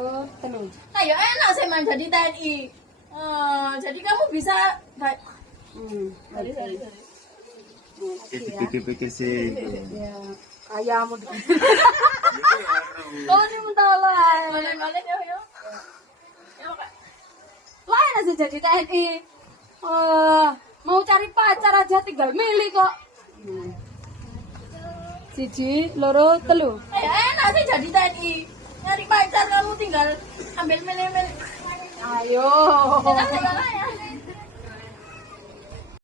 Oh, tenang. Ayo enak sih main jadi TNI. Jadi kamu bisa sorry. Pikir-pikir sih. Ya, ayam udah. Oh, ini mentolong. Balik ya. Ya, Kak. Lain aja jadi TNI. Mau cari pacar aja tinggal milih kok. Siji, loro, telu. Ayo enak sih jadi TNI. Nyari pacar kamu tinggal ambil milih-milih. Ayo. Kita tinggal aja.